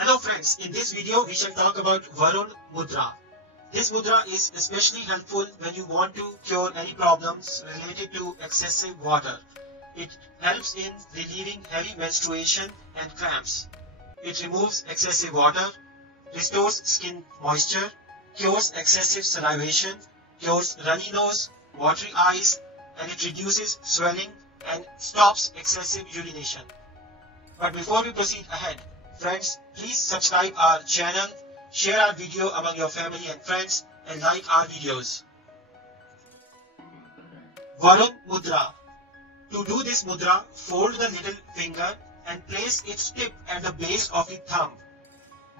Hello friends, in this video we shall talk about Varun Mudra. This mudra is especially helpful when you want to cure any problems related to excessive water. It helps in relieving heavy menstruation and cramps. It removes excessive water, restores skin moisture, cures excessive salivation, cures runny nose, watery eyes, and it reduces swelling and stops excessive urination. But before we proceed ahead, friends, please subscribe our channel, share our video among your family and friends, and like our videos. Varun Mudra. To do this mudra, fold the little finger and place its tip at the base of the thumb.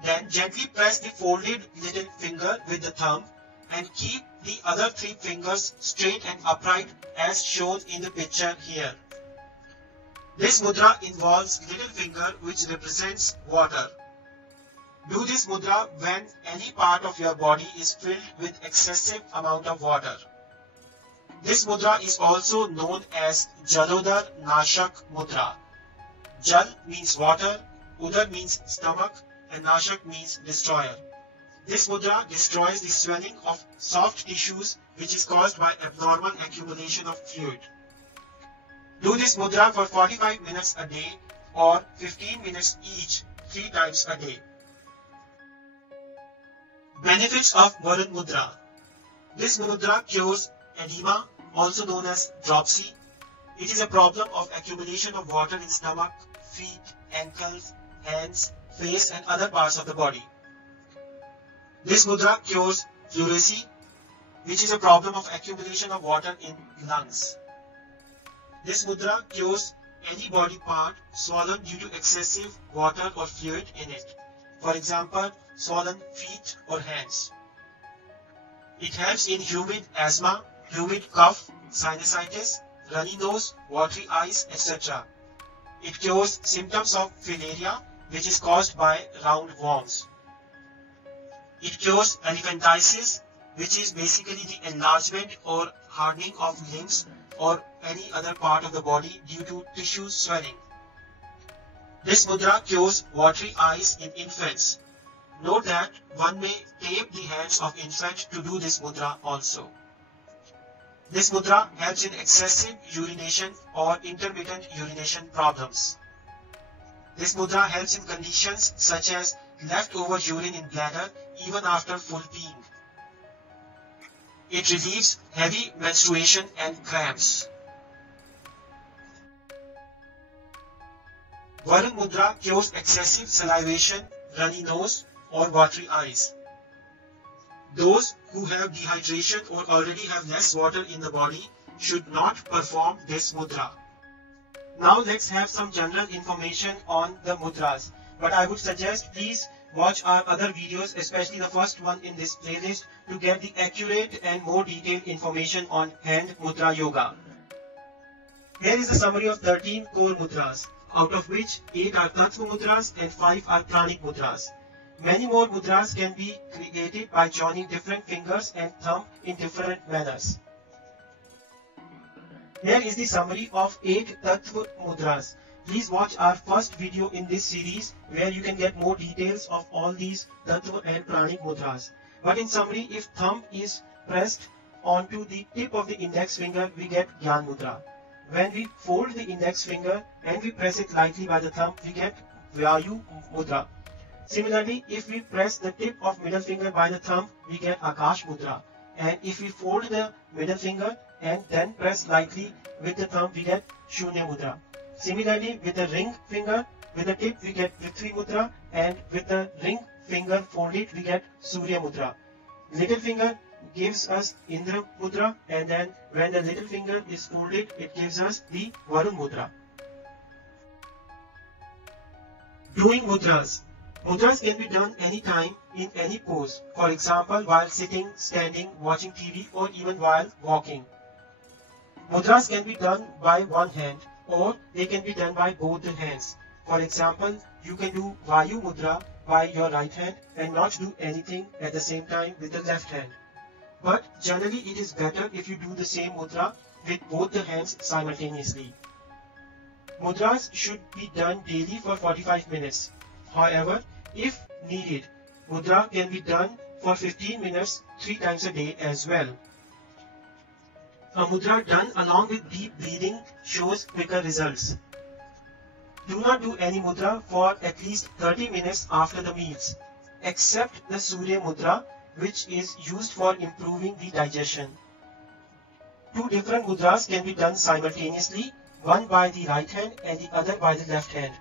Then gently press the folded little finger with the thumb and keep the other three fingers straight and upright as shown in the picture here. This mudra involves little finger which represents water. Do this mudra when any part of your body is filled with excessive amount of water. This mudra is also known as Jalodar Nashak Mudra. Jal means water, Udar means stomach, and Nashak means destroyer. This mudra destroys the swelling of soft tissues which is caused by abnormal accumulation of fluid. Do this mudra for 45 minutes a day or 15 minutes each 3 times a day. Benefits of Varun Mudra. This mudra cures edema, also known as dropsy. It is a problem of accumulation of water in stomach, feet, ankles, hands, face and other parts of the body. This mudra cures pleurisy, which is a problem of accumulation of water in lungs. This mudra cures any body part swollen due to excessive water or fluid in it. For example, swollen feet or hands. It helps in humid asthma, humid cough, sinusitis, runny nose, watery eyes, etc. It cures symptoms of filaria, which is caused by round worms. It cures elephantiasis, which is basically the enlargement or hardening of limbs or any other part of the body due to tissue swelling. This mudra cures watery eyes in infants. Note that one may tape the hands of infant to do this mudra also. This mudra helps in excessive urination or intermittent urination problems. This mudra helps in conditions such as leftover urine in bladder even after full peeing. It relieves heavy menstruation and cramps. Varun Mudra cures excessive salivation, runny nose or watery eyes. Those who have dehydration or already have less water in the body should not perform this mudra. Now let's have some general information on the mudras. But I would suggest please watch our other videos, especially the first one in this playlist, to get the accurate and more detailed information on hand mudra yoga. Here is a summary of 13 core mudras, out of which 8 are tattva mudras and 5 are pranic mudras. Many more mudras can be created by joining different fingers and thumb in different manners. Here is the summary of 8 tattva mudras. Please watch our first video in this series where you can get more details of all these tattva and pranic mudras. But in summary, if thumb is pressed onto the tip of the index finger, we get Gyan Mudra. When we fold the index finger and we press it lightly by the thumb, we get Vayu Mudra. Similarly, if we press the tip of middle finger by the thumb, we get Akash Mudra. And if we fold the middle finger and then press lightly with the thumb, we get Shunya Mudra. Similarly, with the ring finger, with the tip we get Prithvi Mudra, and with the ring finger folded we get Surya Mudra. Little finger gives us Indra Mudra, and then when the little finger is folded, it gives us the Varun Mudra. Doing mudras. Mudras can be done anytime in any pose. For example, while sitting, standing, watching TV, or even while walking. Mudras can be done by one hand, or they can be done by both the hands. For example, you can do Vayu Mudra by your right hand and not do anything at the same time with the left hand. But generally it is better if you do the same mudra with both the hands simultaneously. Mudras should be done daily for 45 minutes. However, If needed, mudra can be done for 15 minutes 3 times a day as well. A mudra done along with deep breathing shows quicker results. Do not do any mudra for at least 30 minutes after the meals, except the Surya Mudra, which is used for improving the digestion. Two different mudras can be done simultaneously, one by the right hand and the other by the left hand.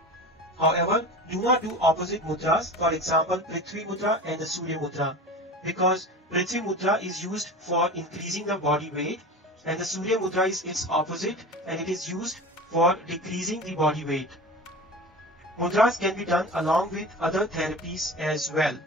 However, do not do opposite mudras, for example Prithvi Mudra and the Surya Mudra, because Prithvi Mudra is used for increasing the body weight and the Surya Mudra is its opposite and it is used for decreasing the body weight. Mudras can be done along with other therapies as well.